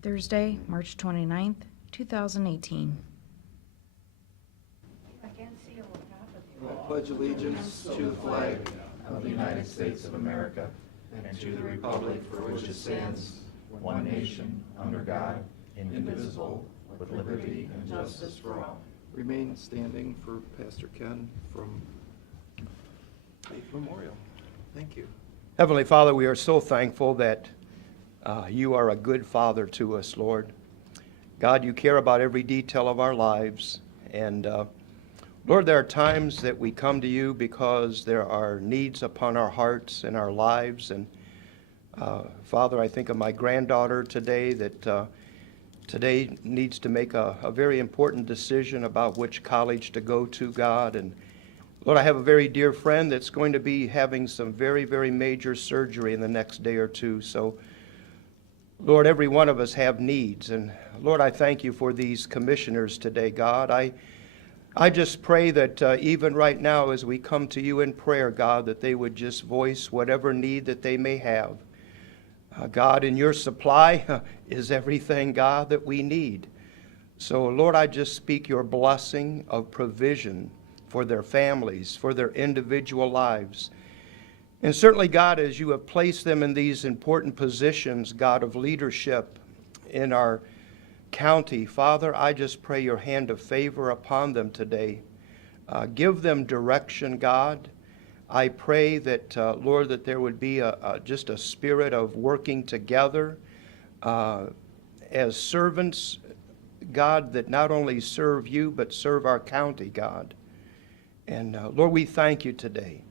Thursday, March 29th, 2018. I pledge allegiance to the flag of the United States of America and to the republic for which it stands, one nation, under God, indivisible, with liberty and justice for all. Remain standing for Pastor Ken from Faith Memorial. Thank you. Heavenly Father, we are so thankful that you are a good Father to us, Lord. God, you care about every detail of our lives. And Lord, there are times that we come to you because there are needs upon our hearts and our lives. And Father, I think of my granddaughter today that today needs to make a very important decision about which college to go to, God. And Lord, I have a very dear friend that's going to be having some very, very major surgery in the next day or two. So, Lord, every one of us have needs. And Lord, I thank you for these commissioners today, God. I just pray that even right now as we come to you in prayer, God, that they would just voice whatever need that they may have. God, in your supply is everything, God, that we need. So, Lord, I just speak your blessing of provision for their families, for their individual lives. And certainly, God, as you have placed them in these important positions, God, of leadership in our county, Father, I just pray your hand of favor upon them today. Give them direction, God. I pray that, Lord, that there would be just a spirit of working together as servants, God, that not only serve you, but serve our county, God. And Lord, we thank you today,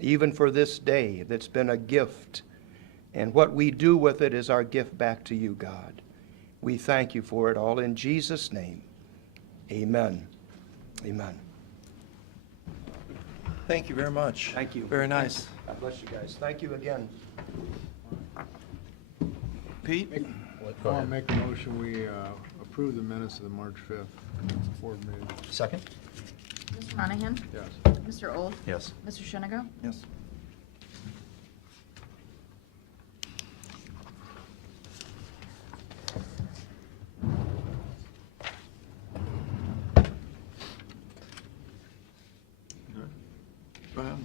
even for this day that's been a gift. And what we do with it is our gift back to you, God. We thank you for it all in Jesus' name. Amen. Amen. Thank you very much. Thank you. Very nice. God bless you guys. Thank you again. Pete? I'll make a motion, we approve the minutes of the March 5th board meeting. Second? Mr. Monahan? Yes. Mr. Old? Yes. Mr. Shenigo? Yes. Go ahead.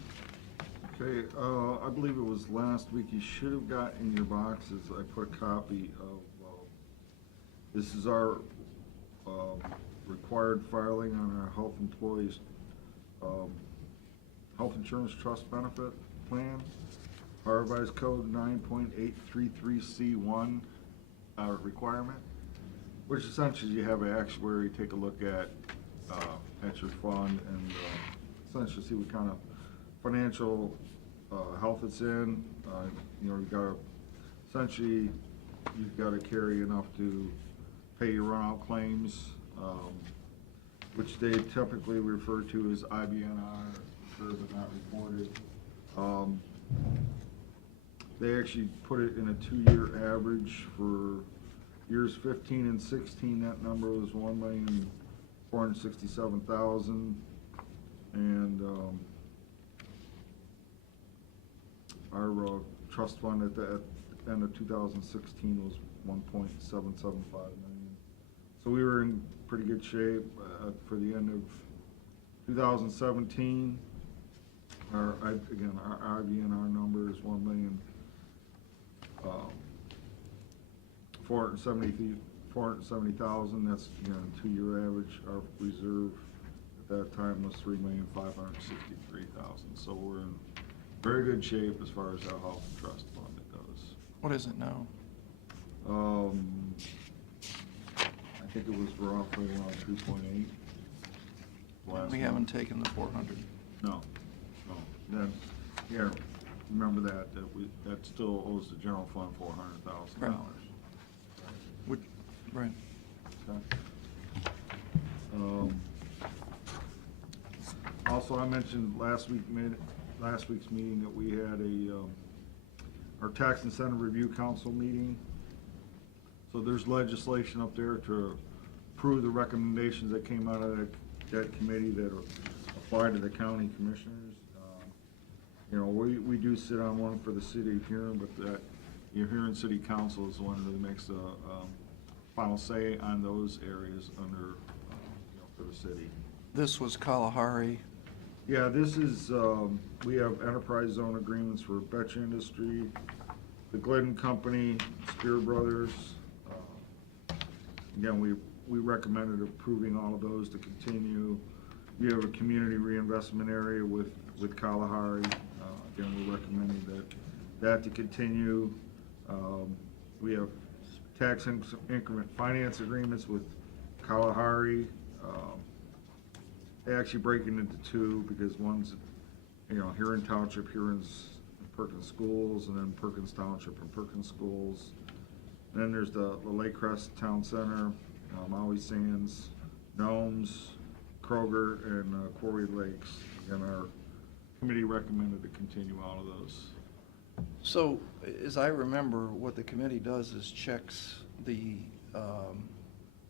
Okay, I believe it was last week, you should have got in your boxes, I put a copy of, this is our required filing on our health employees, health insurance trust benefit plan, Revised Code 9.833C1 requirement, which essentially you have an actuary take a look at your fund and essentially see what kind of financial health it's in. You know, essentially you've got to carry enough to pay your runout claims, which they typically refer to as IBNR, referred but not reported. They actually put it in a 2-year average for years 15 and 16. That number was 1,467,000, and our trust fund at the end of 2016 was 1.775 million. So we were in pretty good shape for the end of 2017. Our IBNR number is 470,000. That's, you know, 2-year average. Our reserve at that time was 3,563,000. So we're in very good shape as far as our health and trust fund goes. What is it now? I think it was roughly around 3.8. We haven't taken the 400. No. Then, yeah, remember that that still owes the general fund $400,000. Right. Okay. Also, I mentioned last week's meeting that we had our tax incentive review council meeting. So there's legislation up there to approve the recommendations that came out of that committee that apply to the county commissioners. You know, we do sit on one for the city of Huron, but that your Huron City Council is the one who makes the final say on those areas under, for the city. This was Kalahari. Yeah, this is, we have enterprise zone agreements for Betcha Industry, the Glidden Company, Spear Brothers. Again, we recommended approving all of those to continue. We have a community reinvestment area with Kalahari. Again, we're recommending that to continue. We have tax increment finance agreements with Kalahari. They actually break it into two because one's, Huron Township, Huron's Perkins Schools, and then Perkins Township and Perkins Schools. And then there's the Lake Crest Town Center, Maui Sands, Gnomes, Kroger, and Quarry Lakes. And our committee recommended to continue all of those. So, as I remember, what the committee does is checks the,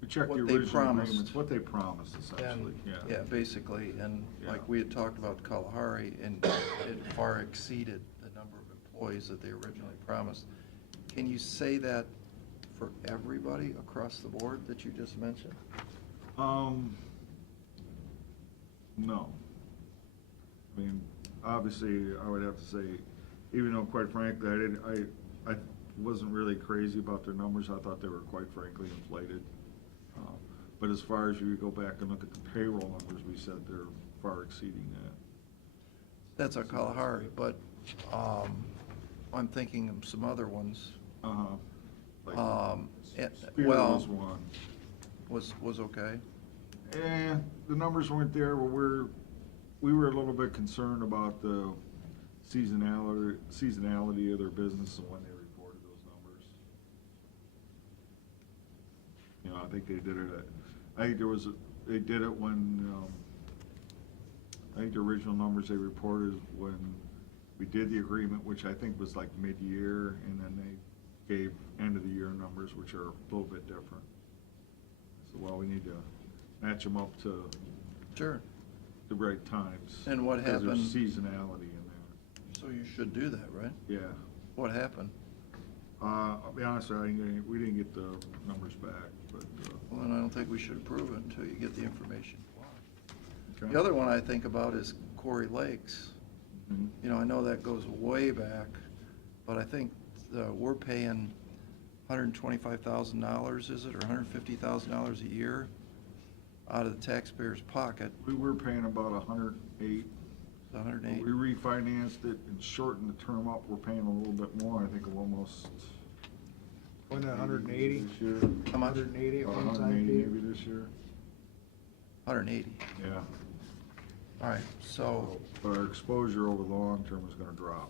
We checked the what they original promised. agreements, what they promised essentially, and, yeah. yeah, basically, and Yeah. like we had talked about Kalahari, and it far exceeded the number of employees that they originally promised. Can you say that for everybody across the board that you just mentioned? No. I mean, obviously, I would have to say, even though quite frankly, I wasn't really crazy about their numbers, I thought they were quite frankly inflated. But as far as you go back and look at the payroll numbers, we said they're far exceeding that. That's our Kalahari, but, I'm thinking of some other ones. Like, Spear Well, was one. was okay. The numbers weren't there, but we were a little bit concerned about the seasonality of their business and when they reported those numbers. I think they did it they did it when, I think the original numbers they reported when we did the agreement, which I think was like mid-year, and then they gave end-of-the-year numbers, which are a little bit different. So, well, we need to match them up to Sure. the right times. And what because happened? there's seasonality in there. So you should do that, right? Yeah. What happened? I'll be honest with you, we didn't get the numbers back, but. Well, then I don't think we should approve it until you get the information. Okay. The other one I think about is Quarry Lakes. Mhm. I know that goes way back, but I think we're paying $125,000, is it, or $150,000 a year out of the taxpayer's pocket. We were paying about 108. The 108. We refinanced it and shortened the term up. We're paying a little bit more, I think of almost. Wasn't it 180? This year. How much? 180 at About one time, 180 Pete? maybe this year. 180. Yeah. All right, so, But our exposure over the long term is gonna drop.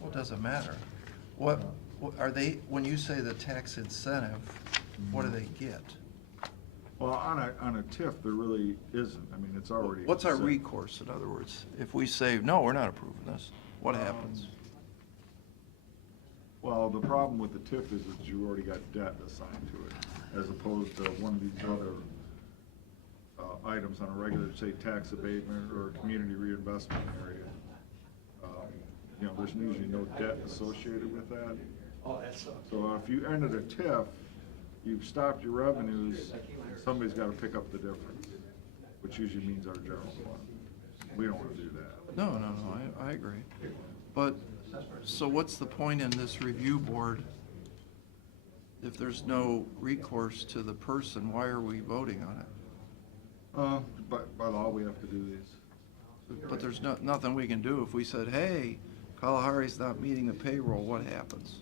well, it doesn't matter. What are they, when you say the tax incentive, what do they get? Well, on a TIF, there really isn't. I mean, it's already. What's our set. recourse, in other words? If we say, no, we're not approving this, what happens? Well, the problem with the TIF is that you already got debt assigned to it, as opposed to one of these other items on a regular, say, tax abatement or a community reinvestment area. There's usually no debt associated with that. So if you ended a TIF, you've stopped your revenues, somebody's got to pick up the difference, which usually means our general fund. We don't want to do that. No, I agree. But, so what's the point in this review board if there's no recourse to the person? Why are we voting on it? But by law, we have to do these. But there's nothing we can do. If we said, hey, Kalahari's not meeting the payroll, what happens?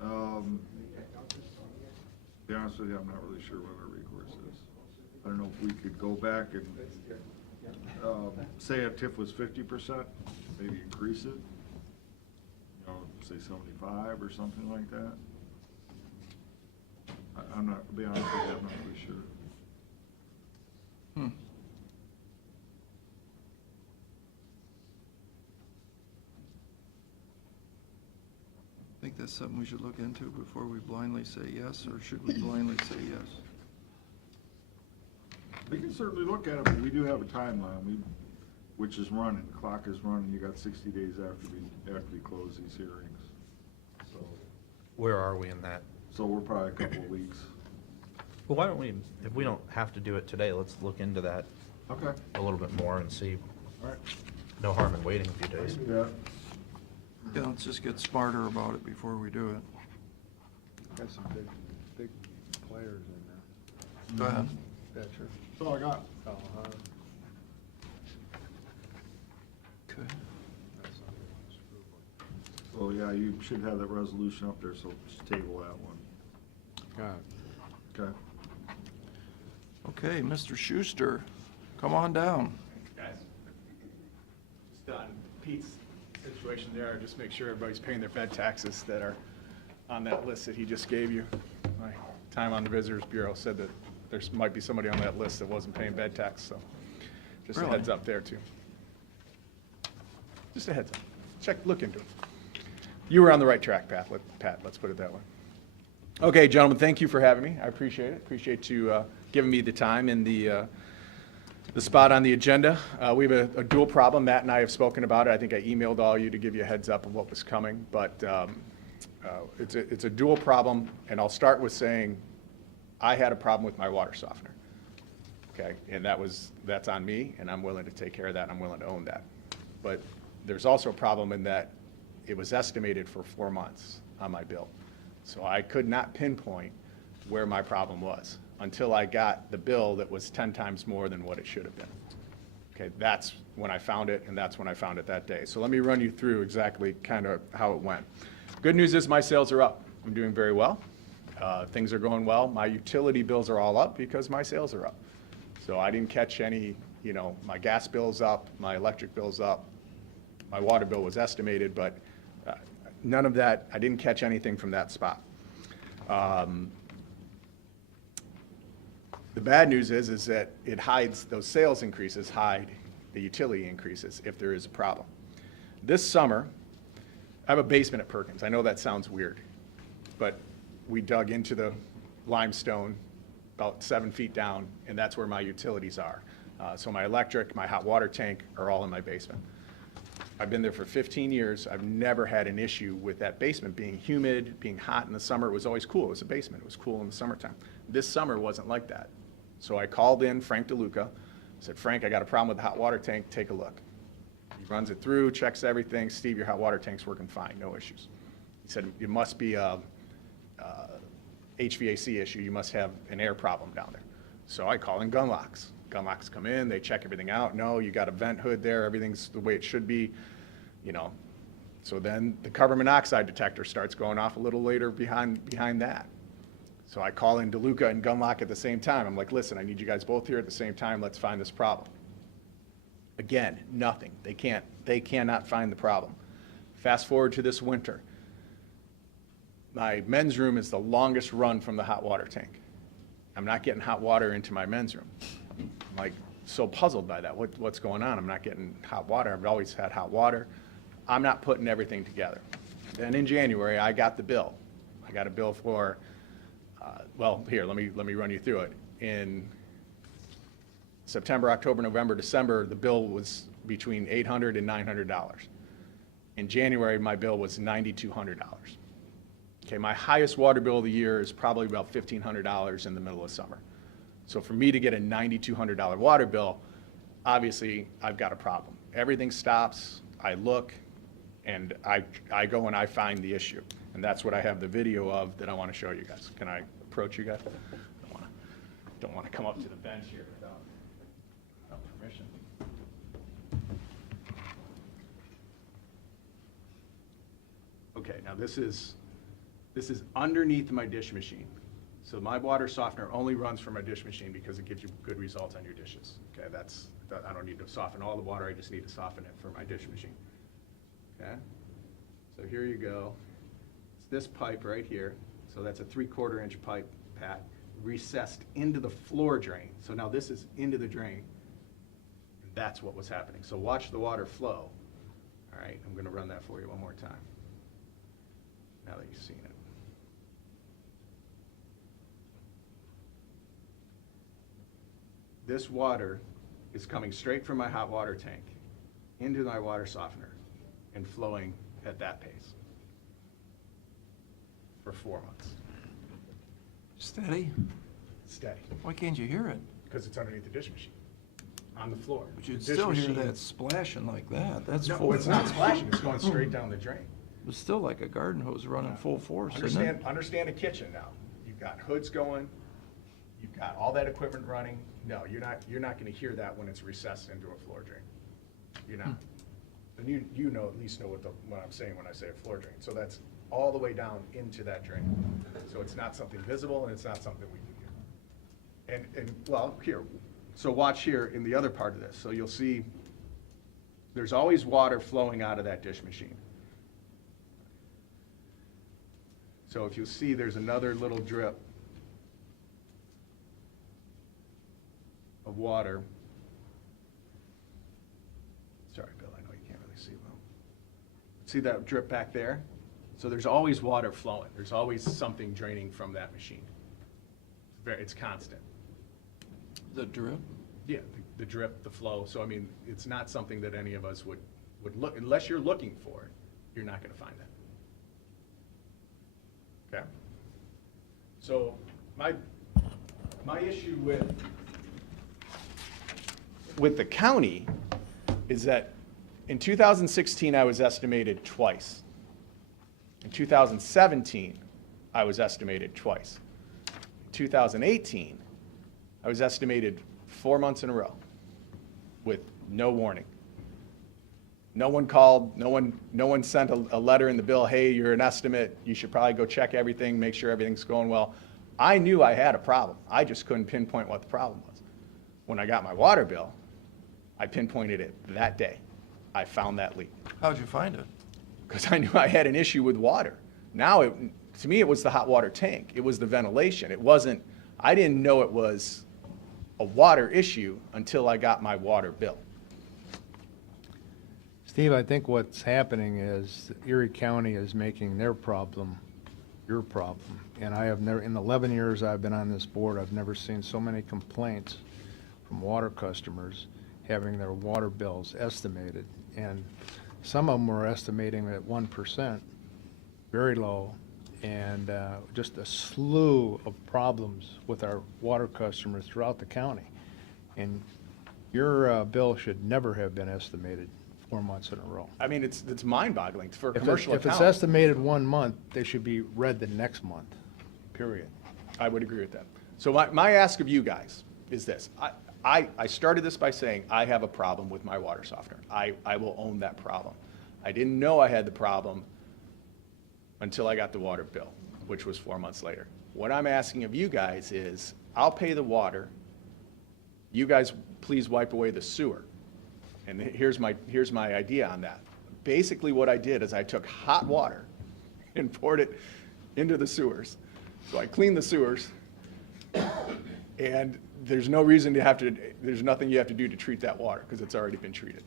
To be honest with you, I'm not really sure what our recourse is. I don't know if we could go back and, say a TIF was 50%, maybe increase it, say 75 or something like that. I'm not, to be honest with you, I'm not really sure. I think that's something we should look into before we blindly say yes, or should we blindly say yes? We can certainly look at it, but we do have a timeline, which is running, the clock is running, you got 60 days after we close these hearings. Where are we in that? So we're probably a couple of weeks. Well, why don't we, if we don't have to do it today, let's look into that Okay. a little bit more and see. All right. No harm in waiting a few days. Yeah. Yeah, let's just get smarter about it before we do it. Got some big players in there. Go ahead. Betcher. That's all I got. Kalahar. Okay. That's something we want to approve. So, yeah, you should have that resolution up there, so just table that one. Got it. Okay. Okay, Mr. Schuster, come on down. Guys, just on Pete's situation there, just make sure everybody's paying their bed taxes that are on that list that he just gave you. My time on the Visitors Bureau said that there's might be somebody on that list that wasn't paying bed tax, so just a Really? heads up there too. Just a heads up. Check, look into it. You were on the right track, Pat, let's put it that way. Okay, gentlemen, thank you for having me. I appreciate it. Appreciate you giving me the time and the spot on the agenda. We have a dual problem. Matt and I have spoken about it. I think I emailed all you to give you a heads up of what was coming, but it's a dual problem, and I'll start with saying I had a problem with my water softener. Okay, and that's on me, and I'm willing to take care of that. I'm willing to own that. But there's also a problem in that it was estimated for 4 months on my bill. So I could not pinpoint where my problem was until I got the bill that was 10 times more than what it should have been. Okay, that's when I found it, and that's when I found it that day. So let me run you through exactly kind of how it went. Good news is my sales are up. I'm doing very well. Things are going well. My utility bills are all up because my sales are up. So I didn't catch any, my gas bill's up, my electric bill's up, my water bill was estimated, but none of that, I didn't catch anything from that spot. The bad news is that it hides, those sales increases hide the utility increases if there is a problem. This summer, I have a basement at Perkins. I know that sounds weird, but we dug into the limestone about 7 feet down, and that's where my utilities are. So my electric, my hot water tank are all in my basement. I've been there for 15 years. I've never had an issue with that basement being humid, being hot in the summer. It was always cool. It was a basement. It was cool in the summertime. This summer wasn't like that. So I called in Frank DeLuca, said, Frank, I got a problem with the hot water tank. Take a look. He runs it through, checks everything. Steve, your hot water tank's working fine. No issues. He said, it must be a HVAC issue. You must have an air problem down there. So I call in Gunlocks. Gunlocks come in, they check everything out. No, you got a vent hood there, everything's the way it should be, So then the carbon monoxide detector starts going off a little later behind that. So I call in DeLuca and Gunlock at the same time. I'm like, listen, I need you guys both here at the same time. Let's find this problem. Again, nothing. They cannot find the problem. Fast forward to this winter. My men's room is the longest run from the hot water tank. I'm not getting hot water into my men's room. I'm like so puzzled by that. What's going on? I'm not getting hot water. I've always had hot water. I'm not putting everything together. Then in January, I got the bill. I got a bill for, here, let me run you through it. In September, October, November, December, the bill was between $800 and $900. In January, my bill was $9,200. Okay, my highest water bill of the year is probably about $1,500 in the middle of summer. So for me to get a $9,200 water bill, obviously I've got a problem. Everything stops, I look, and I go and I find the issue. And that's what I have the video of that I want to show you guys. Can I approach you guys? Don't want to come up to the bench here without permission. Okay, now this is underneath my dish machine. So my water softener only runs for my dish machine because it gives you good results on your dishes. Okay, I don't need to soften all the water, I just need to soften it for my dish machine. Okay, so here you go. It's this pipe right here. So that's a 3/4 inch pipe, Pat, recessed into the floor drain. So now this is into the drain. That's what was happening. So watch the water flow. All right, I'm going to run that for you one more time, now that you've seen it. This water is coming straight from my hot water tank into my water softener and flowing at that pace. for 4 months. Steady? Steady. Why can't you hear it? Because it's underneath the dish machine, on the floor. But you'd The dish still hear machine- that splashing like that. That's No, full it's not force. splashing, it's going straight down the drain. It's still like a garden hose running full force, isn't it? Understand a kitchen now. You've got hoods going, you've got all that equipment running. No, you're not gonna hear that when it's recessed into a floor drain. You're not. And you know, at least know what I'm saying when I say a floor drain. So that's all the way down into that drain. So it's not something visible and it's not something we can hear. And well, here, so watch here in the other part of this. So you'll see there's always water flowing out of that dish machine. So if you see, there's another little drip of water. Sorry, Bill, I know you can't really see well. See that drip back there? So there's always water flowing. There's always something draining from that machine. It's constant. The drip? Yeah, the drip, the flow. So I mean, it's not something that any of us would look, unless you're looking for it, you're not gonna find that. Okay? So my issue with the county is that in 2016, I was estimated twice. In 2017, I was estimated twice. In 2018, I was estimated 4 months in a row with no warning. No one called, no one sent a letter in the bill, hey, you're an estimate, you should probably go check everything, make sure everything's going well. I knew I had a problem. I just couldn't pinpoint what the problem was. When I got my water bill, I pinpointed it that day. I found that leak. How'd you find it? Because I knew I had an issue with water. Now, to me, it was the hot water tank. It was the ventilation. It wasn't, I didn't know it was a water issue until I got my water bill. Steve, I think what's happening is Erie County is making their problem your problem. And I have never, in the 11 years I've been on this board, I've never seen so many complaints from water customers having their water bills estimated. And some of them were estimating at 1%, very low, and just a slew of problems with our water customers throughout the county. And your bill should never have been estimated 4 months in a row. I mean, it's mind-boggling for a If commercial it's account. estimated 1 month, they should be read the next month, period. I would agree with that. So my ask of you guys is this. I started this by saying I have a problem with my water softener. I will own that problem. I didn't know I had the problem until I got the water bill, which was 4 months later. What I'm asking of you guys is, I'll pay the water. You guys, please wipe away the sewer. And here's my idea on that. Basically what I did is I took hot water and poured it into the sewers. So I cleaned the sewers, and there's no reason there's nothing you have to do to treat that water because it's already been treated.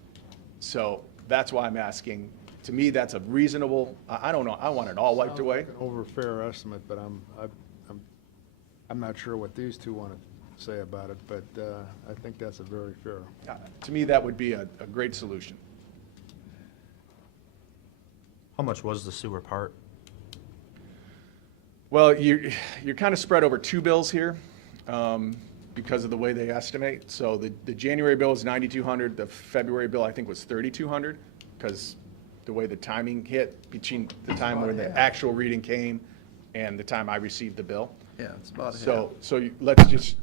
So that's why I'm asking. To me, that's a reasonable, I don't know, I want it all wiped away. Sounds like an over fair estimate, but I'm not sure what these two want to say about it, but I think that's a very fair. To me, that would be a great solution. How much was the sewer part? Well, you're kind of spread over two bills here because of the way they estimate. So the January bill is $9,200. The February bill, I think, was $3,200 because the way the timing hit between the time where the actual reading came and the time I received the bill. Yeah, it's about half. So let's just,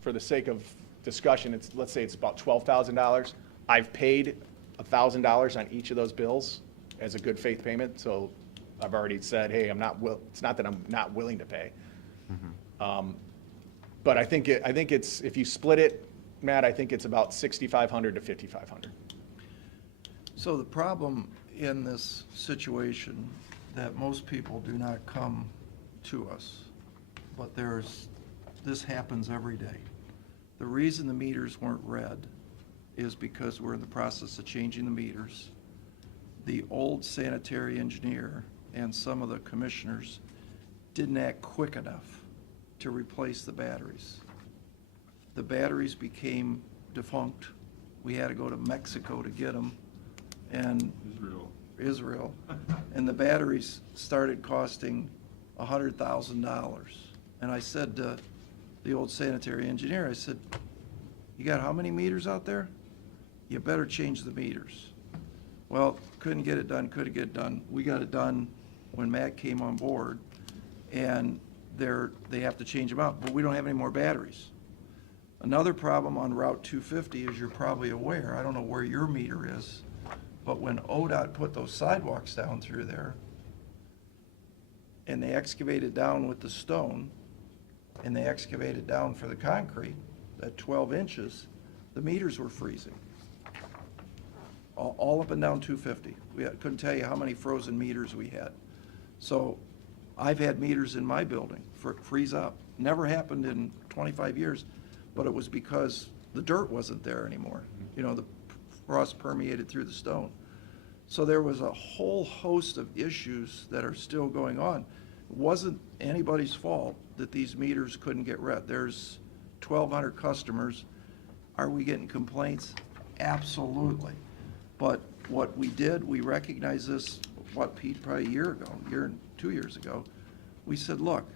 for the sake of discussion, let's say it's about $12,000. I've paid $1,000 on each of those bills as a good faith payment, so I've already said, hey, it's not that I'm not willing to pay. But I think it's, if you split it, Matt, I think it's about $6,500 to $5,500. So the problem in this situation, that most people do not come to us, but this happens every day. The reason the meters weren't read is because we're in the process of changing the meters. The old sanitary engineer and some of the commissioners didn't act quick enough to replace the batteries. The batteries became defunct. We had to go to Mexico to get them, and Israel. And the batteries started costing $100,000. And I said to the old sanitary engineer, I said, you got how many meters out there? You better change the meters. Well, couldn't get it done. We got it done when Matt came on board, and they have to change them out, but we don't have any more batteries. Another problem on Route 250, as you're probably aware, I don't know where your meter is, but when ODOT put those sidewalks down through there, and they excavated down with the stone, and they excavated down for the concrete, at 12 inches, the meters were freezing. All up and down 250. Couldn't tell you how many frozen meters we had. So I've had meters in my building freeze up. Never happened in 25 years, but it was because the dirt wasn't there anymore. You know, the frost permeated through the stone. So there was a whole host of issues that are still going on. It wasn't anybody's fault that these meters couldn't get read. There's 1,200 customers. Are we getting complaints? Absolutely. But what we did, we recognized this, Pete, probably a year ago, 2 years ago. We said, look,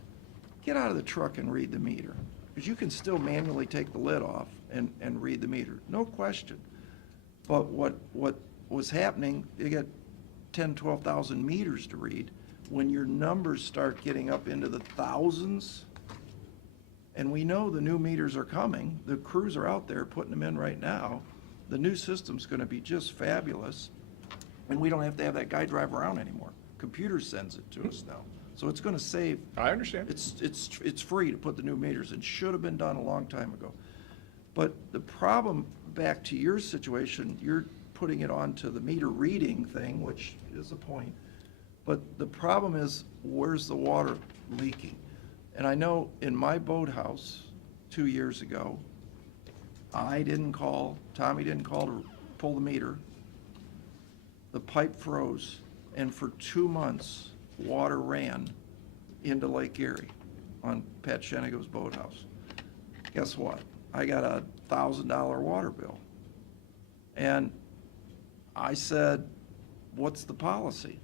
get out of the truck and read the meter. Because you can still manually take the lid off and read the meter, no question. But what was happening, you get 10, 12,000 meters to read. When your numbers start getting up into the thousands, and we know the new meters are coming, the crews are out there putting them in right now, the new system's gonna be just fabulous, and we don't have to have that guy drive around anymore. Computer sends it to us now. So it's gonna save. I understand. It's free to put the new meters in. Should have been done a long time ago. But the problem, back to your situation, you're putting it onto the meter reading thing, which is a point. But the problem is, where's the water leaking? And I know in my boathouse 2 years ago, Tommy didn't call to pull the meter. The pipe froze, and for 2 months, water ran into Lake Erie on Pat Shenigo's boathouse. Guess what? I got a $1,000 water bill. And I said, what's the policy?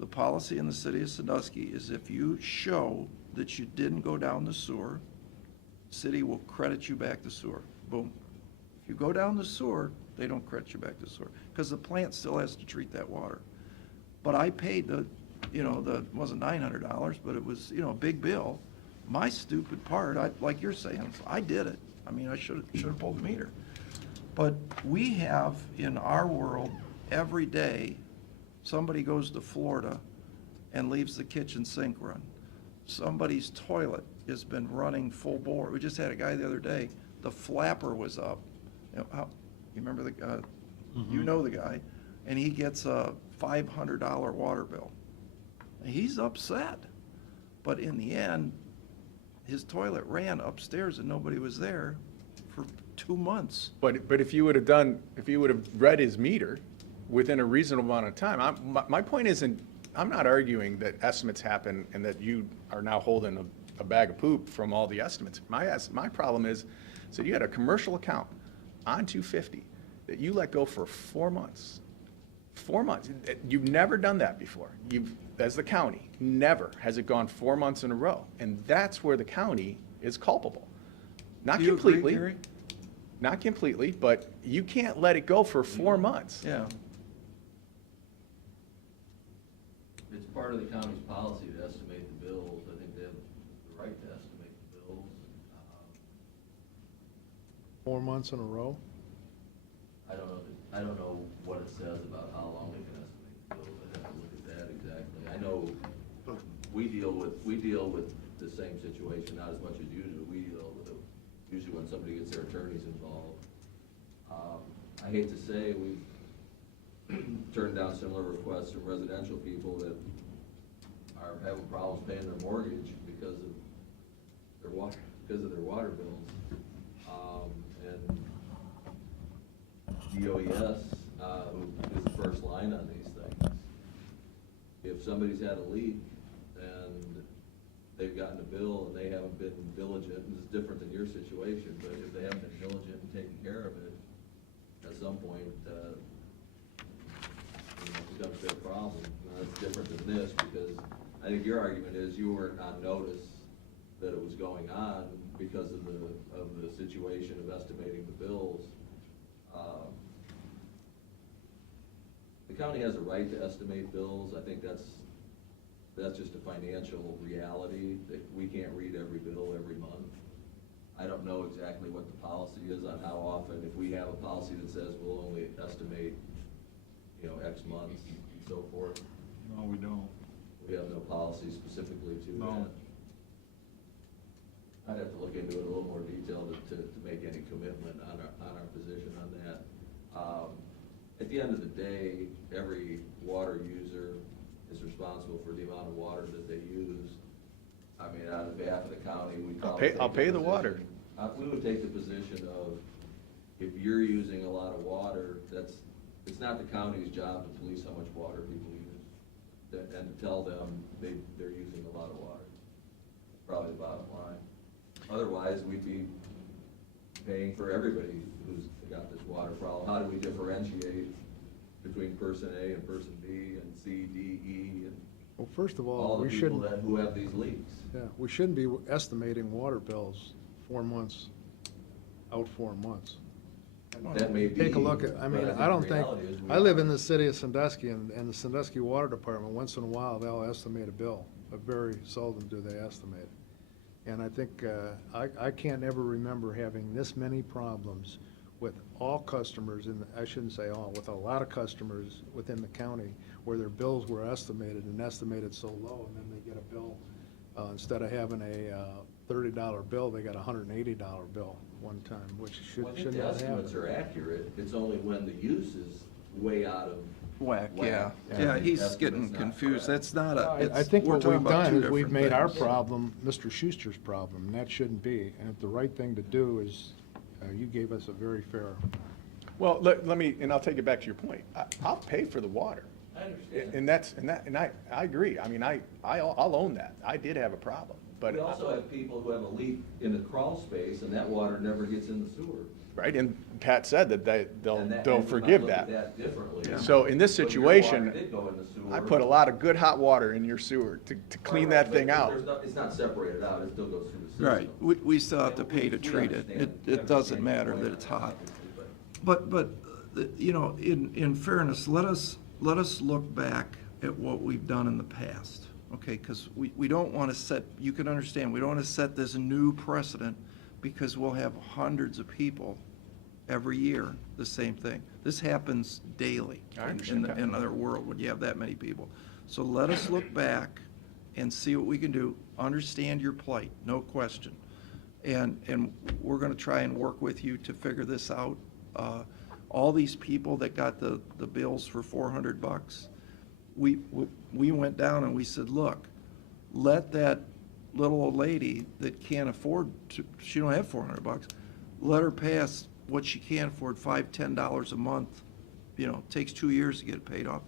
The policy in the city of Sandusky is if you show that you didn't go down the sewer, city will credit you back the sewer. Boom. If you go down the sewer, they don't credit you back the sewer, because the plant still has to treat that water. But I paid wasn't $900, but it was, a big bill. My stupid part, like you're saying, I did it. I mean, I should have pulled the meter. But we have, in our world, every day, somebody goes to Florida and leaves the kitchen sink run. Somebody's toilet has been running full bore. We just had a guy the other day, the flapper was up. You remember the guy? You know the guy. And he gets a $500 water bill. And he's upset. But in the end, his toilet ran upstairs and nobody was there for 2 months. But if you would have read his meter within a reasonable amount of time, my point isn't, I'm not arguing that estimates happen and that you are now holding a bag of poop from all the estimates. My problem is, so you had a commercial account on 250 that you let go for 4 months. 4 months. You've never done that before. As the county, never has it gone 4 months in a row. And that's where the county is culpable. Not Do you agree, completely. Gary? Not completely, but you can't let it go for 4 months. Yeah. It's part of the county's policy to estimate the bills. I think they have the right to estimate the bills. 4 months in a row? I don't know what it says about how long they can estimate the bills. I'd have to look at that exactly. I know we deal with the same situation, not as much as you do. We deal with it usually when somebody gets their attorneys involved. I hate to say, we've turned down similar requests from residential people that are having problems paying their mortgage because of their water bills. And DOES, who is the first line on these things, if somebody's had a leak and they've gotten a bill and they haven't been diligent, and it's different than your situation, but if they haven't been diligent in taking care of it, at some point, it becomes their problem. It's different than this because I think your argument is you weren't on notice that it was going on because of the situation of estimating the bills. The county has a right to estimate bills. I think that's just a financial reality, that we can't read every bill every month. I don't know exactly what the policy is on how often, if we have a policy that says we'll only estimate, X months and so forth. No, we don't. We have no policy specifically to No. that. I'd have to look into it a little more detail to make any commitment on our position on that. At the end of the day, every water user is responsible for the amount of water that they use. I mean, on behalf of the county, we probably I'll pay the water. We would take the position of, if you're using a lot of water, it's not the county's job to police how much water people use, and to tell them they're using a lot of water. Probably the bottom line. Otherwise, we'd be paying for everybody who's got this water problem. How do we differentiate between person A and person B and C, D, E, and Well, first of all all, the we people shouldn't, who have these leaks? yeah, we shouldn't be estimating water bills 4 months, out 4 months. That may be. Take a look at, I mean, but I don't the think, reality is we I live are. in the city of Sandusky, and the Sandusky Water Department, once in a while, they'll estimate a bill, but very seldom do they estimate it. And I think, I can't ever remember having this many problems with all customers I shouldn't say all, with a lot of customers within the county where their bills were estimated so low, and then they get a bill, instead of having a $30 bill, they got a $180 bill one time, which Well, I think should the not estimates happen. are accurate. It's only when the use is way out of Whack, yeah. whack. Yeah, he's Estimate's getting not confused. correct. That's not a, I it's, think we're what talking we've about two done is we've different made our things. problem Mr. Schuster's problem, and that shouldn't be. And the right thing to do is, you gave us a very fair, Well, let me, and I'll take it back to your point. I'll pay for the water. I understand. And I agree. I mean, I'll own that. I did have a problem, but, We also have people who have a leak in the crawl space, and that water never gets in the sewer. right, and Pat said that they'll And that- they'll and we might forgive look at that. differently. So in this But your water situation, did go in the sewer. I put a lot of good hot water in your sewer to clean that But thing out. it's not separated out, it still goes through the system. Right, we still have to pay to We treat it. understand. It doesn't matter that it's hot. But, in fairness, let us look back at what we've done in the past, okay? Because we don't want to set, you can understand, we don't want to set this new precedent, because we'll have hundreds of people every year, the same thing. This happens daily I in understand that. another world when you have that many people. So let us look back and see what we can do, understand your plight, no question. And we're gonna try and work with you to figure this out. All these people that got the bills for $400, we went down and we said, look, let that little old lady that can't afford to, she don't have $400, let her pass what she can afford, $5, $10 a month. Takes 2 years to get it paid off.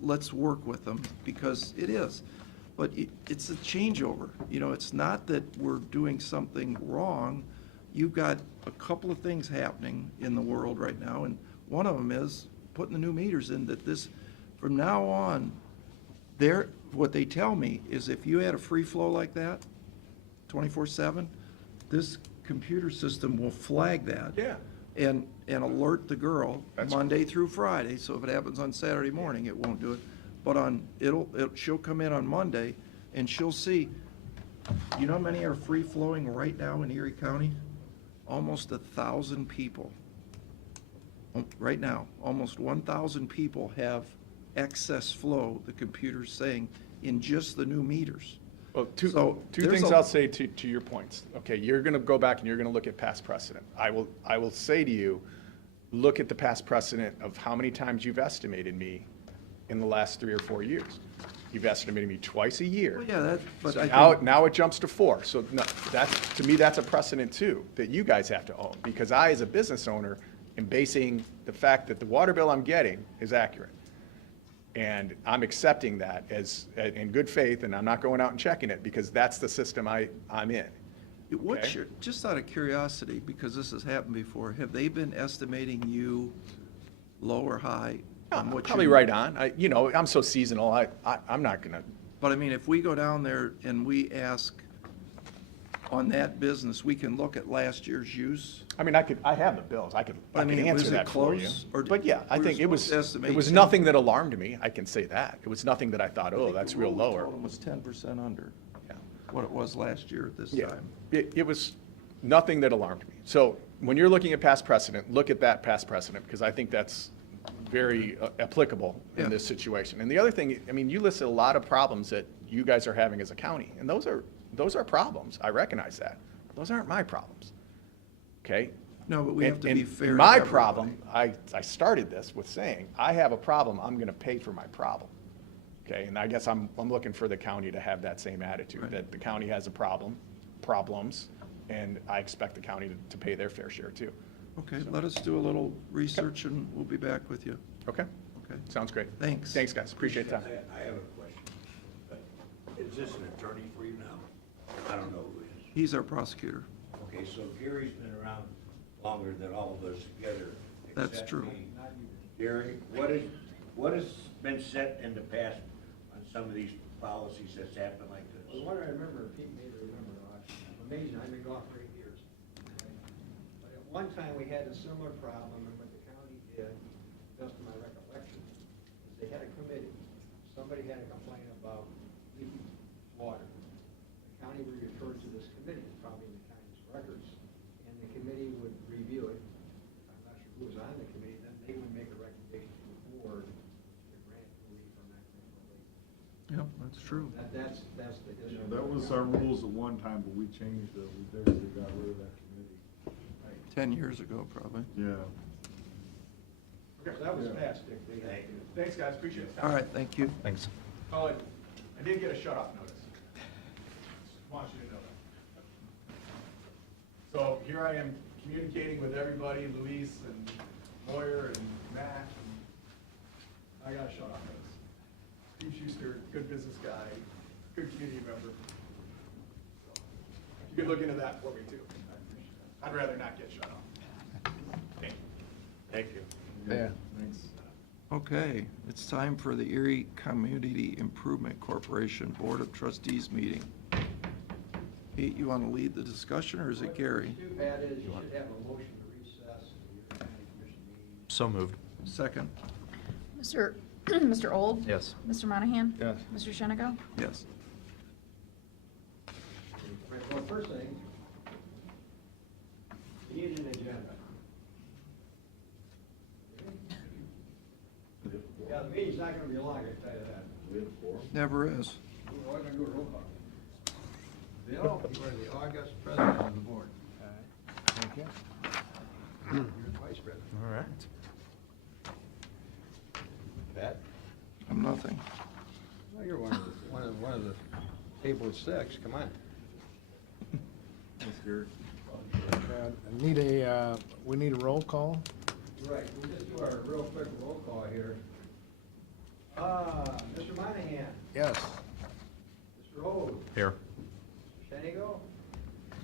Let's work with them, because it is. But it's a changeover. It's not that we're doing something wrong. You've got a couple of things happening in the world right now, and one of them is putting the new meters in, that this, from now on, what they tell me is if you had a free flow like that, 24/7, this computer system will flag that. Yeah. And alert the girl That's Monday through Friday, so if it happens on Saturday morning, it won't do it. But she'll come in on Monday, and she'll see, you know how many are free flowing right now in Erie County? Almost 1,000 people. Right now, almost 1,000 people have excess flow, the computer's saying, in just the new meters. Well, So two there's things a- I'll say to your points. Okay, you're gonna go back and you're gonna look at past precedent. I will say to you, look at the past precedent of how many times you've estimated me in the last 3 or 4 years. You've estimated me twice a year. Well, yeah, but So I now, think, now it jumps to 4. So no, to me, that's a precedent too, that you guys have to own. Because I, as a business owner, am basing the fact that the water bill I'm getting is accurate. And I'm accepting that in good faith, and I'm not going out and checking it, because that's the system I'm in. what's okay. your, just out of curiosity, because this has happened before, have they been estimating you low or high on what you? Probably right on. I'm so seasonal, I'm not gonna But I mean, if we go down there and we ask on that business, we can look at last year's use. I mean, I have the bills, I could I mean, answer was it that for you. close, or But yeah, I we were think it was, supposed to estimate it was 10? nothing that alarmed me, I can say that. It was nothing that I thought, oh, that's real What we lower. told them was 10% under Yeah. what it was last year at this Yeah, time. it was nothing that alarmed me. So when you're looking at past precedent, look at that past precedent, because I think that's very applicable Yeah. in this situation. And the other thing, I mean, you listed a lot of problems that you guys are having as a county, and those are problems, I recognize that. Those aren't my problems, okay? No, but we have to And- be and fair to My everybody. problem, I started this with saying, I have a problem, I'm gonna pay for my problem. Okay, and I guess I'm looking for the county to have that same attitude, Right. that the county has a problems, and I expect the county to pay their fair share too. Okay, let us do a little research and we'll be back with you. Okay? Okay. Sounds great. Thanks. Thanks, guys, appreciate the time. I have a question. Is this an attorney for you now? I don't know who is. He's our prosecutor. Okay, so Gary's been around longer than all of us together. That's except true. me. Gary, what has been said in the past on some of these policies that's happened like this? The one I remember, Pete may remember, I'm amazing, I've been gone for 8 years. Okay? But at one time, we had a similar problem, and what the county did, just to my recollection, is they had a committee. Somebody had a complaint about leaking water. The county would refer to this committee, it's probably in the county's records, and the committee would review it. I'm not sure who was on the committee, then they would make a recommendation to the board to grant relief or not grant relief. Yep, that's true. That's the history. That was our rules at one time, but we changed it. We basically got rid of that committee. 10 years ago, probably. Yeah. So that was fast, Dick. They had to- Thanks, guys, appreciate it. All right, thank you. Thanks. Oh, I did get a shut-off notice. Just want you to know that. So here I am communicating with everybody, Luis and Moyer and Matt, and I got a shut-off notice. Steve Schuster, good business guy, good community member. So, if you could look into that for me too, I appreciate it. I'd rather not get shut off. Thank you. Thank you. Yeah. Thanks. Okay, it's time for the Erie Community Improvement Corporation Board of Trustees meeting. Pete, you want to lead the discussion, or is it Gary? What you do, Pat, is you should have a motion to recess the county commission meeting. So moved. Second? Mr. Old? Yes. Mr. Monahan? Yes. Mr. Shenigo? Yes. Right, well, first thing, you need an agenda. Yeah, the meeting's not gonna be long, I can tell you that. We have four. Never is. We're gonna do a roll call. Bill, you are the August president of the board. Thank you. You're the vice president. All right. Pat? I'm nothing. Well, you're one of the table of 6, come on. Thanks, Gary. We need a roll call? Right, we'll just do our real quick roll call here. Mr. Monahan, Yes. Mr. Ode, Here. Mr. Shenigo,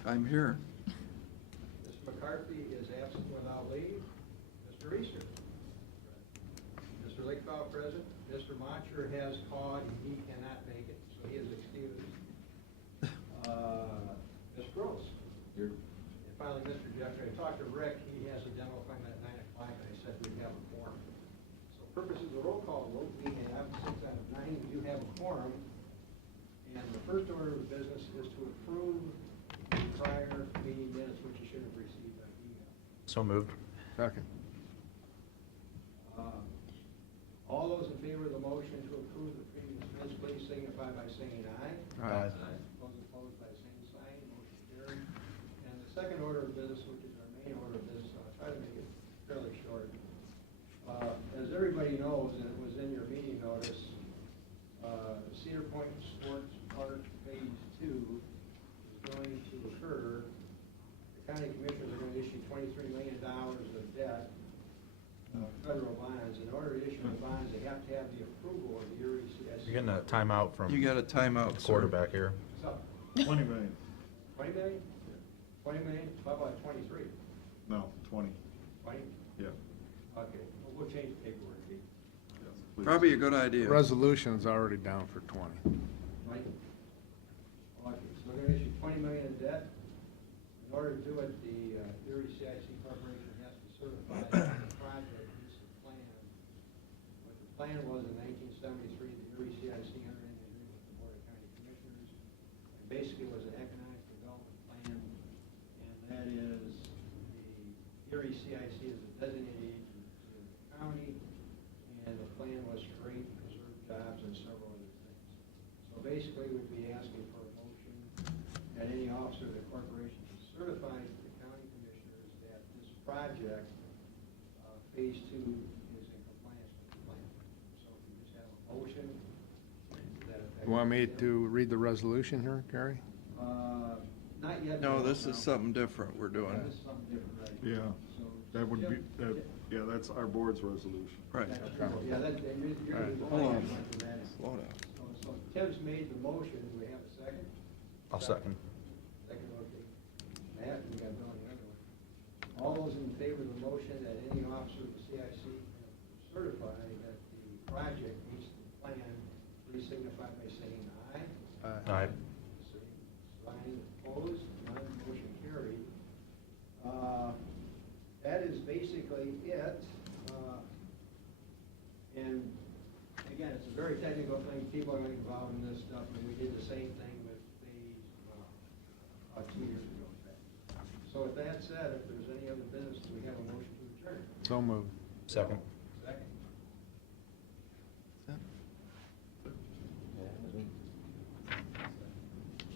I'm here. Mr. McCarthy is absent without leave. Mr. Easter. Mr. Lakeville present. Mr. Moncher has called, he cannot make it, so he is excused. Ms. Gross. Here. And finally, Mr. Jeffrey, I talked to Rick, he has a dental appointment at 9 o'clock, and I said we'd have a quorum. So purposes of roll call, vote, we have 6 out of 9, we do have a quorum. And the first order of business is to approve the prior meeting minutes, which you should have received by email. So moved. Second. All those in favor of the motion to approve the previous minutes, please signify by saying aye. Aye. Those opposed by same sign, motion carried. And the second order of business, which is our main order of business, I'll try to make it fairly short. As everybody knows, and it was in your meeting notice, Cedar Point Sports Park Phase 2 is going to occur. The county commissioners are going to issue $23 million of debt, federal bonds. In order to issue the bonds, they have to have the approval of the Erie CIC. You're getting a timeout from You got a timeout, the sir. quarterback here. So, 20 million. 20 million? 20 million? How about 23? No, 20. 20? Yeah. Okay, well, we'll change the paperwork. Yes, please. Probably a good idea. Resolution's already down for 20. Mike? Okay, so they're gonna issue 20 million in debt. In order to do it, the Erie CIC Corporation has to certify that the project meets the plan. What the plan was in 1973, the Erie CIC entered into an agreement with the Board of County Commissioners. And basically it was an economic development plan, and that is the Erie CIC is a designated agent to the county, and the plan was to create and preserve jobs and several other things. So basically, we'd be asking for a motion that any officer of the corporation certify to the county commissioners that this project, phase 2, is in compliance with the plan. So if we just have a motion to that effect. You want me to read the resolution here, Gary? Not yet. No, this is something different we're doing. This is something different, right? Yeah, So that would be, Jim- yeah, that's our board's resolution. Right. Yeah, that, you're. All right. Hold on. Slow down. So Tim's made the motion, do we have a second? I'll second. Second, okay. Matt, we got Bill on the other one. All those in favor of the motion that any officer of the CIC certify that the project meets the plan, please signify by saying aye. Aye. Sign opposed, none, motion carried. That is basically it. And again, it's a very technical thing. People are going to get involved in this stuff, and we did the same thing with phase 2 years ago. In fact. So with that said, if there's any other business, do we have a motion to adjourn? So moved. Second. Second.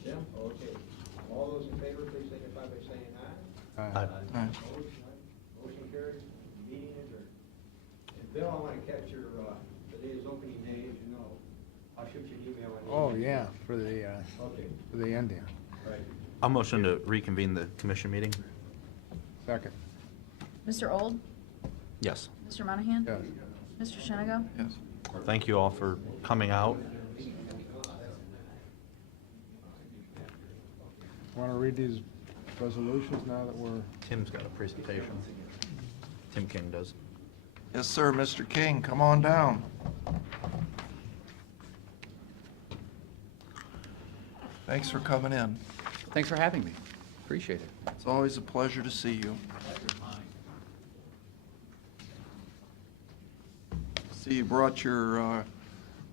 Jim? Okay. All those in favor, please signify by saying aye. Aye. Aye. Opposed, none. Motion carried, meeting adjourned. And Bill, I want to catch your, today is opening day, as you know. I'll shoot you an email. Oh, yeah, for the Okay, Indian. right. I'll motion to reconvene the commission meeting. Second. Mr. Old? Yes. Mr. Monahan? Yes. Mr. Shenigo? Yes. Thank you all for coming out. Want to read these resolutions now that we're... Tim's got a presentation. Tim King does. Yes, sir, Mr. King, come on down. Thanks for coming in. Thanks for having me. Appreciate it. It's always a pleasure to see you. See, you brought your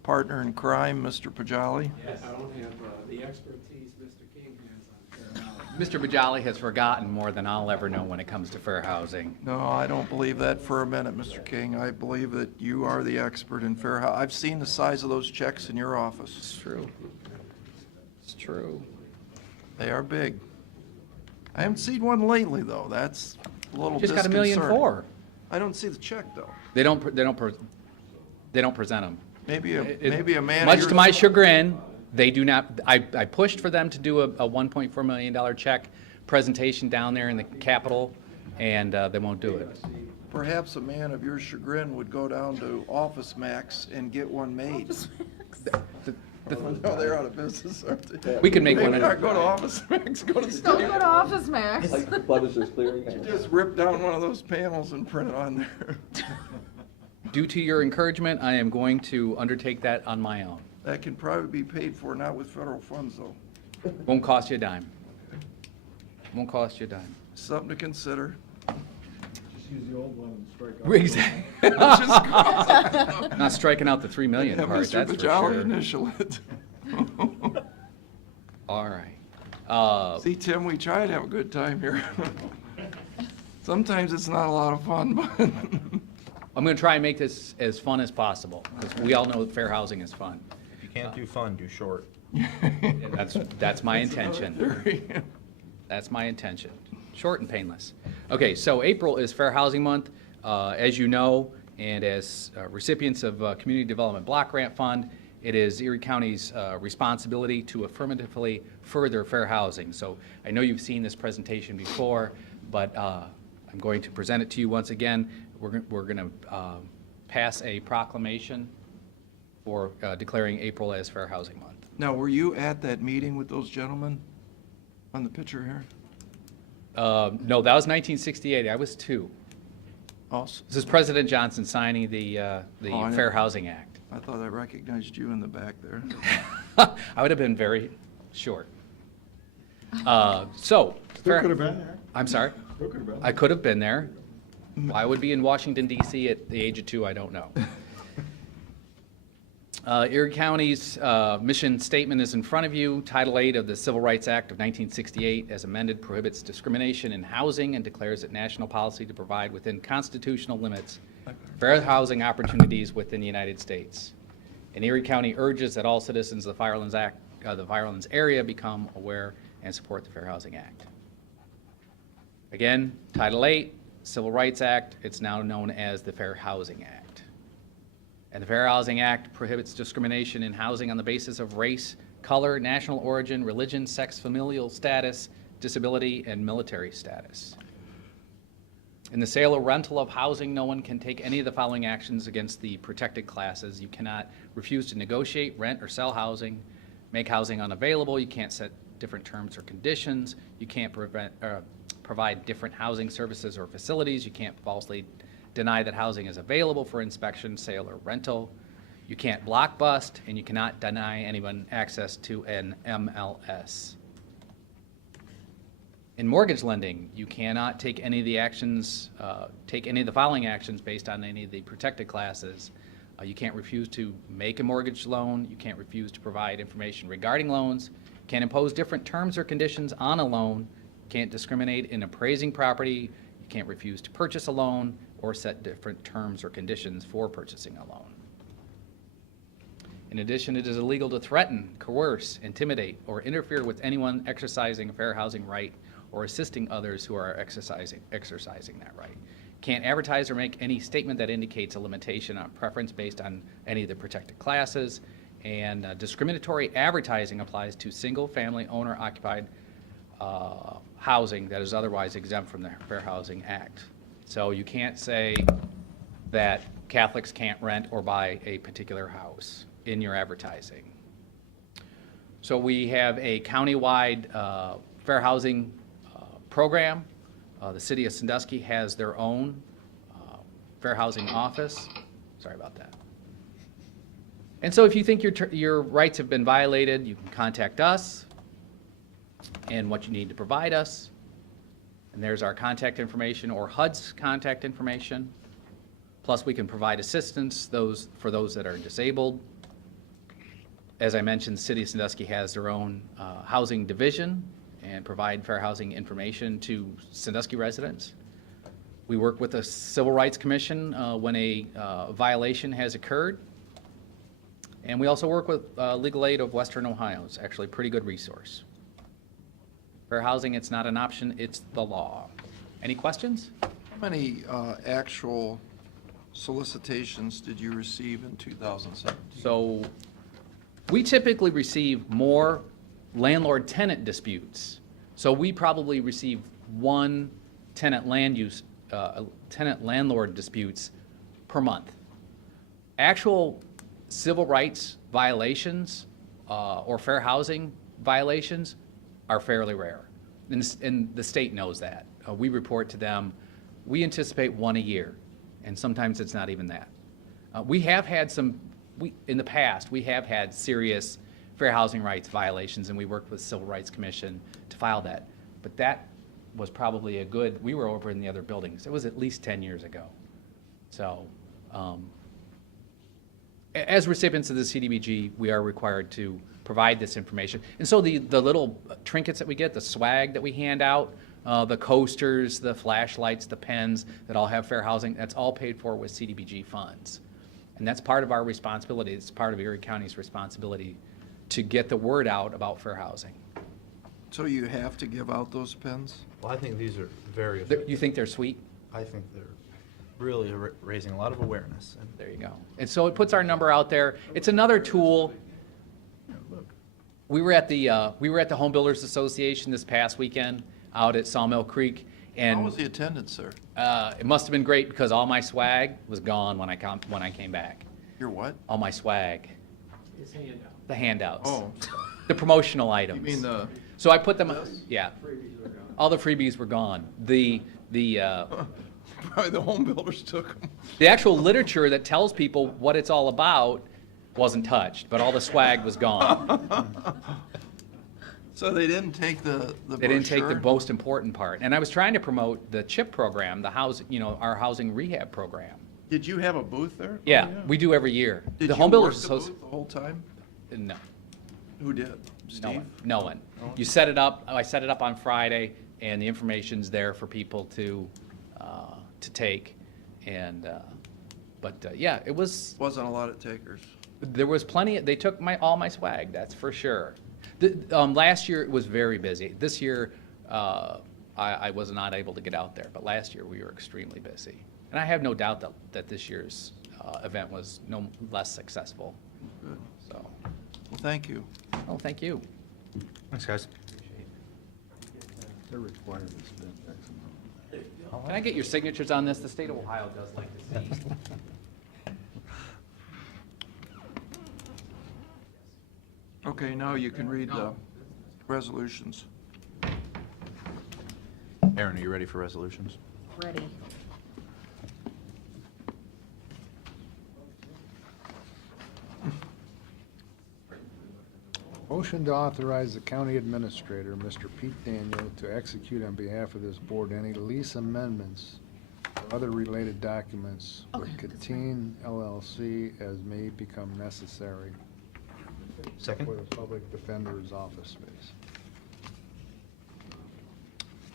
partner in crime, Mr. Pajali. Yes, I don't have the expertise Mr. King has on fair housing. Mr. Bajali has forgotten more than I'll ever know when it comes to fair housing. No, I don't believe that for a minute, Mr. King. I believe that you are the expert in fair housing. I've seen the size of those checks in your office. It's true. It's true. They are big. I haven't seen one lately, though. That's a little Just got disconcerting. $1.4 million. I don't see the check, though. They don't present them. Maybe a man. Much to my chagrin, they do not. I pushed for them to do a $1.4 million check presentation down there in the Capitol, and they won't do it. Perhaps a man of your chagrin would go down to Office Max and get one made. No, they're out of business, aren't they? We can make one. Maybe not go to Office Max, go to Don't State. go to Office Max. Publishers Clearing. Just rip down one of those panels and print it on there. Due to your encouragement, I am going to undertake that on my own. That can probably be paid for, not with federal funds, though. Won't cost you a dime. Won't cost you a dime. Something to consider. Just use the old one and strike out. Exactly. Not striking out the 3 million Yeah, part, Mr. that's for Bajali sure. initial it. All right. See, Tim, we try to have a good time here. Sometimes it's not a lot of fun, but I'm going to try and make this as fun as possible, because we all know that fair housing is fun. If you can't do fun, do short. That's my intention. That's my intention. Short and painless. Okay, so April is Fair Housing Month. As you know, and as recipients of Community Development Block Grant Fund, it is Erie County's responsibility to affirmatively further fair housing. So I know you've seen this presentation before, but I'm going to present it to you once again. We're going to pass a proclamation for declaring April as Fair Housing Month. Now, were you at that meeting with those gentlemen on the picture here? No, that was 1968. I was 2. Also, This is President Johnson signing the I know. Fair Housing Act. I thought I recognized you in the back there. I would have been very short. So. Still could have been there. I'm sorry? Still could have been. I could have been there. Why I would be in Washington DC at the age of 2, I don't know. Erie County's mission statement is in front of you. Title 8 of the Civil Rights Act of 1968, as amended, prohibits discrimination in housing and declares it national policy to provide within constitutional limits fair housing opportunities within the United States. And Erie County urges that all citizens of the Firelands area become aware and support the Fair Housing Act. Again, Title 8, Civil Rights Act, it's now known as the Fair Housing Act. And the Fair Housing Act prohibits discrimination in housing on the basis of race, color, national origin, religion, sex, familial status, disability, and military status. In the sale or rental of housing, no one can take any of the following actions against the protected classes. You cannot refuse to negotiate, rent, or sell housing, make housing unavailable. You can't set different terms or conditions. You can't provide different housing services or facilities. You can't falsely deny that housing is available for inspection, sale, or rental. You can't block, bust, and you cannot deny anyone access to an MLS. In mortgage lending, you cannot take any of the actions, take any of the following actions based on any of the protected classes. You can't refuse to make a mortgage loan. You can't refuse to provide information regarding loans. You can't impose different terms or conditions on a loan. You can't discriminate in appraising property. You can't refuse to purchase a loan or set different terms or conditions for purchasing a loan. In addition, it is illegal to threaten, coerce, intimidate, or interfere with anyone exercising a fair housing right or assisting others who are exercising that right. Can't advertise or make any statement that indicates a limitation on preference based on any of the protected classes. And discriminatory advertising applies to single-family owner-occupied housing that is otherwise exempt from the Fair Housing Act. So you can't say that Catholics can't rent or buy a particular house in your advertising. So we have a countywide fair housing program. The city of Sandusky has their own fair housing office. Sorry about that. And so if you think your rights have been violated, you can contact us and what you need to provide us. And there's our contact information or HUD's contact information. Plus we can provide assistance for those that are disabled. As I mentioned, the city of Sandusky has their own housing division and provide fair housing information to Sandusky residents. We work with the Civil Rights Commission when a violation has occurred. And we also work with Legal Aid of Western Ohio. It's actually a pretty good resource. Fair housing, it's not an option, it's the law. Any questions? How many actual solicitations did you receive in 2017? So we typically receive more landlord-tenant disputes. So we probably receive one tenant-landlord disputes per month. Actual civil rights violations or fair housing violations are fairly rare. And the state knows that. We report to them. We anticipate one a year, and sometimes it's not even that. We have had in the past, we have had serious fair housing rights violations, and we worked with the Civil Rights Commission to file that. But that was probably we were over in the other buildings. It was at least 10 years ago. So as recipients of the CDBG, we are required to provide this information. And so the little trinkets that we get, the swag that we hand out, the coasters, the flashlights, the pens that all have fair housing, that's all paid for with CDBG funds. And that's part of our responsibility. It's part of Erie County's responsibility to get the word out about fair housing. So you have to give out those pens? Well, I think these are very effective. You think they're sweet? I think they're really raising a lot of awareness. And There you go. And so it puts our number out there. It's another tool. We were at the Home Builders Association this past weekend out at Sawmill Creek, and How was the attendance, sir? it must have been great because all my swag was gone when I came back. Your what? All my swag, His handout. the handouts, Oh, the promotional you items. mean the, So I put them. This? Yeah, Freebies are gone. all the freebies were gone. The probably the home builders took them. actual literature that tells people what it's all about wasn't touched, but all the swag was gone. So they didn't take the They didn't take the brochure? most important part. And I was trying to promote the CHIP program, the house, our housing rehab program. Did you have a booth there? Yeah, Oh, we do every year. Did The you Home work Builders the Association. booth the whole time? No, Who did? no Steve? one, no one. No one? You set it up, I set it up on Friday, and the information's there for people to take. And, yeah, it was, Wasn't a lot of takers. there was plenty, they took all my swag, that's for sure. Last year, it was very busy. This year, I was not able to get out there, but last year, we were extremely busy. And I have no doubt that this year's event was no less successful, Good. so. Well, thank you. Oh, thank you. Thanks, guys. They're required to spend X amount. Can I get your signatures on this? The state of Ohio does like to see. Okay, now you can read the resolutions. Aaron, are you ready for resolutions? Ready. Motion to authorize the county administrator, Mr. Pete Daniel, to execute on behalf of this board any lease amendments or other related documents with Okay, that's Catine LLC as may become necessary Second? for the public defender's office space.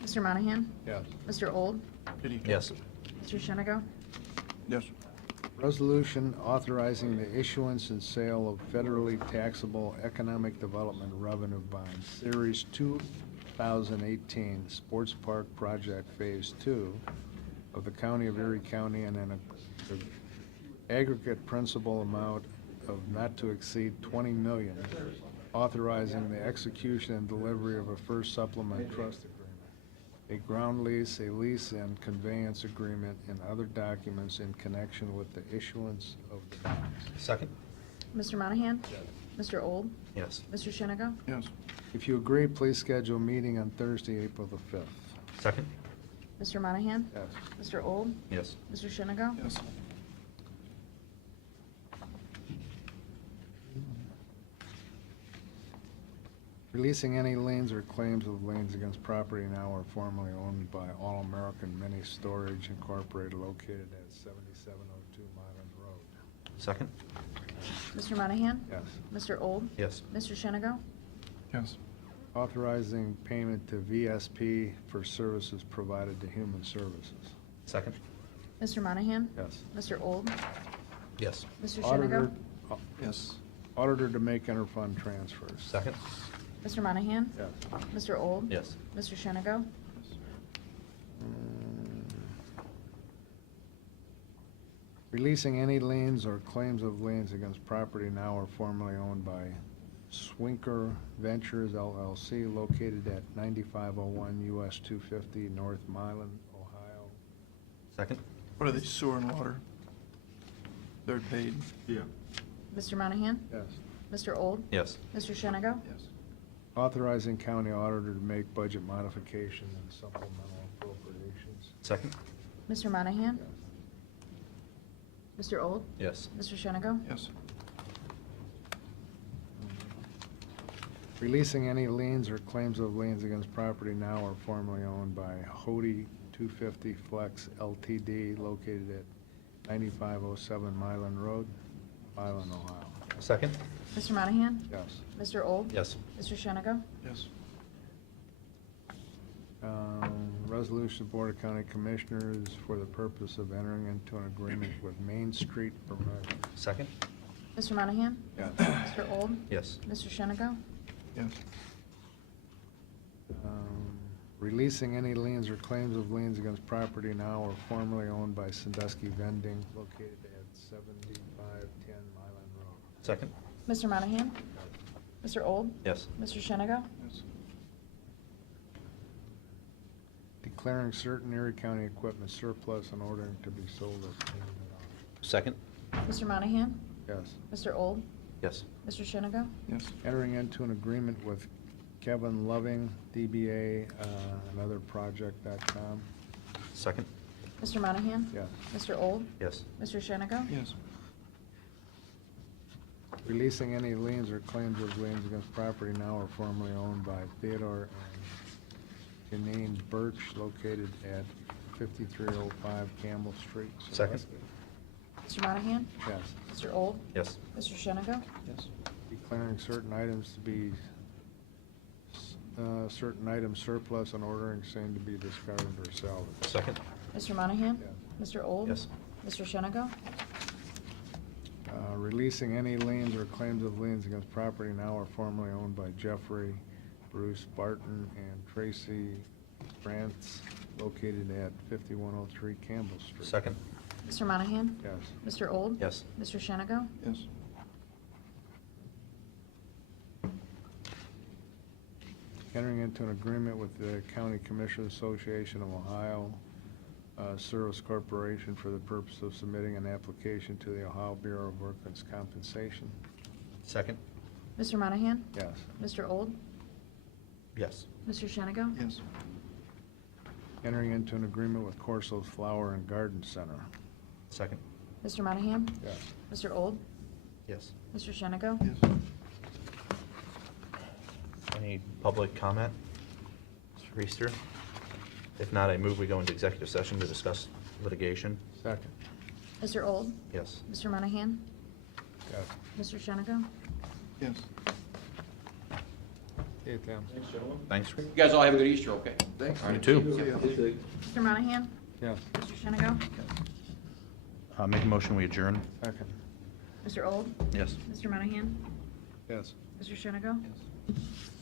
Mr. Monahan? Yes. Mr. Old? Yes. Mr. Shenigo? Yes. Resolution authorizing the issuance and sale of federally taxable economic development revenue bonds, Series 2018 Sports Park Project Phase 2 of the County of Erie County and an aggregate principal amount of not to exceed $20 million, authorizing the execution and delivery of a first supplement trust agreement, a ground lease, a lease and conveyance agreement, and other documents in connection with the issuance of the bonds. Second? Mr. Monahan? Mr. Old? Yes. Mr. Shenigo? Yes. If you agree, please schedule a meeting on Thursday, April the 5th. Second? Mr. Monahan? Yes. Mr. Old? Yes. Mr. Shenigo? Yes. Releasing any liens or claims of liens against property now or formerly owned by All American Mini Storage Incorporated located at 7702 Myland Road. Second? Mr. Monahan? Yes. Mr. Old? Yes. Mr. Shenigo? Yes. Authorizing payment to VSP for services provided to Human Services. Second? Mr. Monahan? Yes. Mr. Old? Yes. Mr. Auditor, Shenigo? Yes. auditor to make interfund transfers. Second? Mr. Monahan? Yes. Mr. Old? Yes. Mr. Shenigo? Releasing any liens or claims of liens against property now or formerly owned by Swinker Ventures LLC located at 9501 US 250 North Milan, Ohio. Second? What are they, sewer and water? They're paid. Yeah. Mr. Monahan? Yes. Mr. Old? Yes. Mr. Shenigo? Yes. Authorizing county auditor to make budget modification and supplemental appropriations. Second? Mr. Monahan? Yes. Mr. Old? Yes. Mr. Shenigo? Yes. Releasing any liens or claims of liens against property now or formerly owned by Hody 250 Flex LTD located at 9507 Mylan Road, Milan, Ohio. Second? Mr. Monahan? Yes. Mr. Old? Yes. Mr. Shenigo? Yes. Resolution of Board of County Commissioners for the purpose of entering into an agreement with Main Street Permit. Second? Mr. Monahan? Yes. Mr. Old? Yes. Mr. Shenigo? Yes. Releasing any liens or claims of liens against property now or formerly owned by Sandusky Vending located at 7510 Mylan Road. Second? Mr. Monahan? Mr. Old? Yes. Mr. Shenigo? Yes. Declaring certain Erie County equipment surplus and ordering to be sold at payment at auction. Second? Mr. Monahan? Yes. Mr. Old? Yes. Mr. Shenigo? Yes. Entering into an agreement with Kevin Loving, DBA, anotherproject.com. Second? Mr. Monahan? Yes. Mr. Old? Yes. Mr. Shenigo? Yes. Releasing any liens or claims of liens against property now or formerly owned by Theodore and Janine Birch located at 5305 Campbell Street. Second. Mr. Monahan? Yes. Mr. Old? Yes. Mr. Shenigo? Yes. Declaring certain items to be, certain items surplus and ordering same to be discarded or salvaged. Second. Mr. Monahan? Yes. Mr. Old? Yes. Mr. Shenigo? Releasing any liens or claims of liens against property now or formerly owned by Jeffrey, Bruce Barton, and Tracy Brantz located at 5103 Campbell Street. Second. Mr. Monahan? Yes. Mr. Old? Yes. Mr. Shenigo? Yes. Entering into an agreement with the County Commissioners Association of Ohio Service Corporation for the purpose of submitting an application to the Ohio Bureau of Workers' Compensation. Second. Mr. Monahan? Yes. Mr. Old? Yes. Mr. Shenigo? Yes. Entering into an agreement with Corso's Flower and Garden Center. Second. Mr. Monahan? Yes. Mr. Old? Yes. Mr. Shenigo? Yes. Any public comment? Mr. Reister? If not, I move we go into executive session to discuss litigation. Second. Mr. Old? Yes. Mr. Monahan? Yes. Mr. Shenigo? Yes. Hey, Tim. Thanks. You guys all have a good Easter, okay? Thanks. You too. Mr. Monahan? Yes. Mr. Shenigo? Make a motion, we adjourn. Second. Mr. Old? Yes. Mr. Monahan? Yes. Mr. Shenigo?